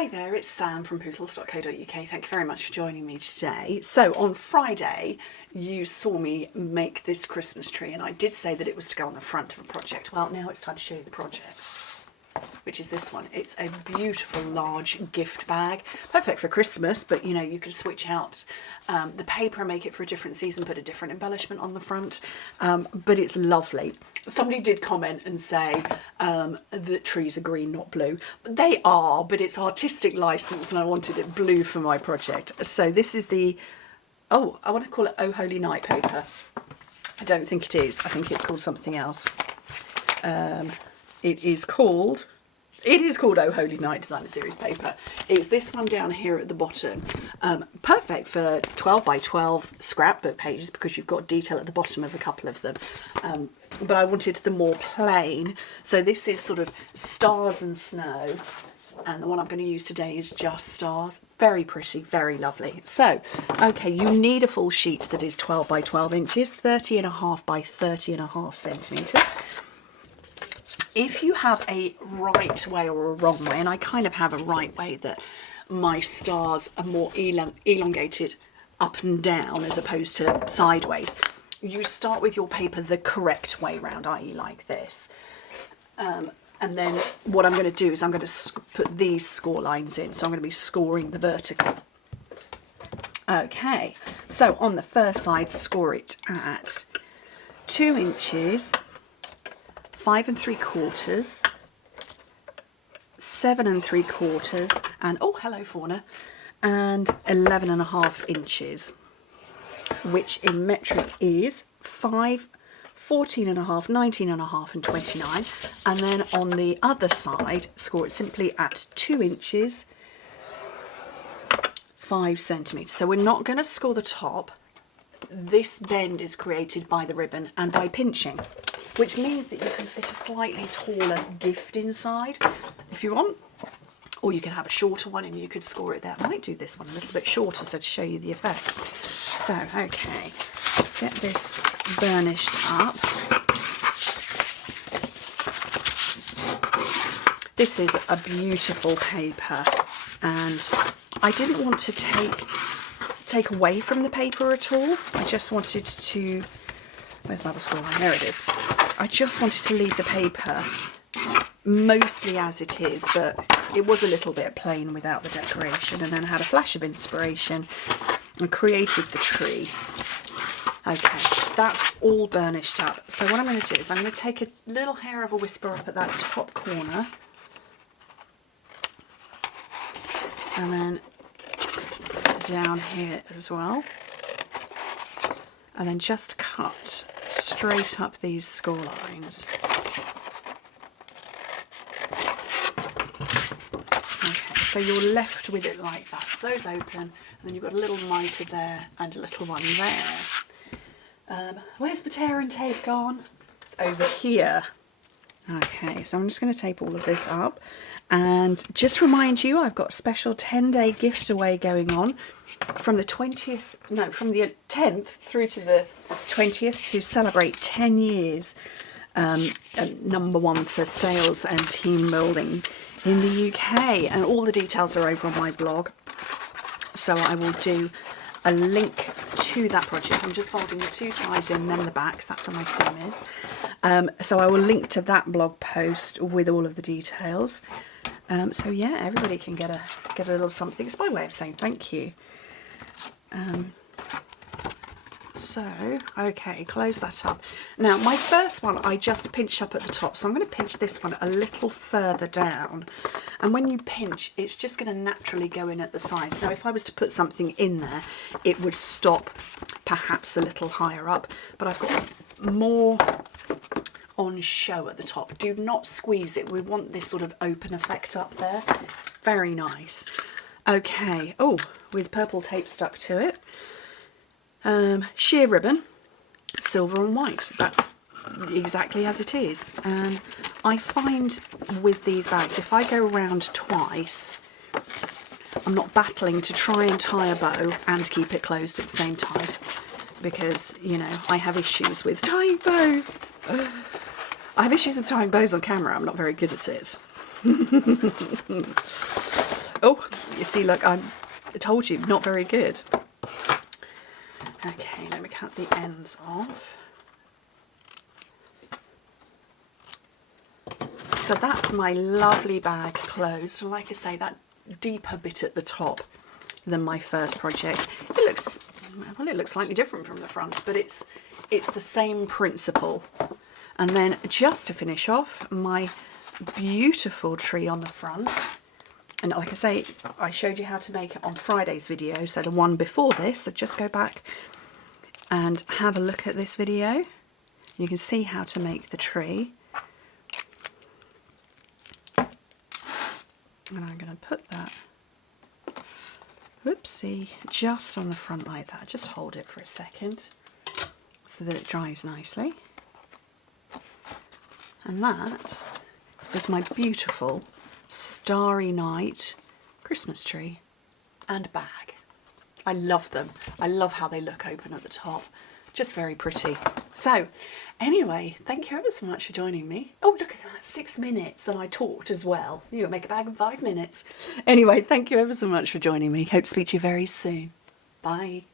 Hi there, it's Sam from Pootles.co.uk. Thank you very much for joining me today. So on Friday, you saw me make this Christmas tree, and I did say that it was to go on the front of a project. Well, now it's time to show you the project, which is this one. It's a beautiful large gift bag, perfect for Christmas, but you know, you can switch out the paper and make it for a different season, put a different embellishment on the front, but it's lovely. Somebody did comment and say that trees are green, not blue. They are, but it's artistic license and I wanted it blue for my project. So this is the, oh, I want to call it Oh Holy Night paper. I don't think it is. I think it's called something else. It is called Oh Holy Night Designer Series paper. It's this one down here at the bottom. Perfect for 12 by 12 scrapbook pages because you've got detail at the bottom of a couple of them. But I wanted them more plain. So this is sort of stars and snow. And the one I'm going to use today is just stars. Very pretty, very lovely. So, okay, you need a full sheet that is 12 by 12 inches, 30.5 by 30.5 centimetres. If you have a right way or a wrong way, and I kind of have a right way that my stars are more elongated up and down as opposed to sideways, you start with your paper the correct way round, i.e. like this. And then what I'm going to do is I'm going to put these score lines in, so I'm going to be scoring the vertical. Okay, so on the first side, score it at 2 inches, 5 3/4, 7 3/4, and oh, hello fauna, and 11.5 inches, which in metric is 5, 14.5, 19.5, and 29. And then on the other side, score it simply at 2 inches, 5 centimetres. So we're not going to score the top. This bend is created by the ribbon and by pinching, which means that you can fit a slightly taller gift inside if you want, or you can have a shorter one and you could score it there. I might do this one a little bit shorter so to show you the effect. So, okay, get this burnished up. This is a beautiful paper, and I didn't want to take away from the paper at all. I just wanted to, where's my other score line? There it is. I just wanted to leave the paper mostly as it is, but it was a little bit plain without the decoration, and then had a flash of inspiration and created the tree. Okay, that's all burnished up. So what I'm going to do is I'm going to take a little hair of a whisper up at that top corner, and then down here as well, and then just cut straight up these score lines. Okay, so you're left with it like that. Those open, and then you've got a little mitre there and a little one there. Where's the tear and tape gone? It's over here. Okay, so I'm just going to tape all of this up, and just remind you, I've got a special 10-day gift away going on from the 10th through to the 20th to celebrate 10 years #1 for sales and team building in the UK, and all the details are over on my blog, so I will do a link to that project. I'm just folding the two sides in and then the back, because that's where my seam is. So I will link to that blog post with all of the details. So yeah, everybody can get a little something. It's my way of saying thank you. So, okay, close that up. Now, my first one I just pinched up at the top, so I'm going to pinch this one a little further down. And when you pinch, it's just going to naturally go in at the sides. Now, if I was to put something in there, it would stop perhaps a little higher up, but I've got more on show at the top. Do not squeeze it. We want this sort of open effect up there. Very nice. Okay, oh, with purple tape stuck to it. Sheer ribbon, silver and white. That's exactly as it is. And I find with these bags, if I go around twice, I'm not battling to try and tie a bow and keep it closed at the same time, because, you know, I have issues with tying bows. I have issues with tying bows on camera. I'm not very good at it. Oh, you see, look, I told you, not very good. Okay, let me cut the ends off. So that's my lovely bag closed. And like I say, that deeper bit at the top than my first project. It looks, well, it looks slightly different from the front, but it's the same principle. And then just to finish off, my beautiful tree on the front. And like I say, I showed you how to make it on Friday's video, so the one before this, so just go back and have a look at this video. You can see how to make the tree. And I'm going to put that, whoopsie, just on the front like that. Just hold it for a second so that it dries nicely. And that is my beautiful Starry Night Christmas tree and bag. I love them. I love how they look open at the top. Just very pretty. So anyway, thank you ever so much for joining me. Oh, look at that, 6 minutes, and I talked as well. You're gonna make a bag in 5 minutes. Anyway, thank you ever so much for joining me. Hope to speak to you very soon. Bye.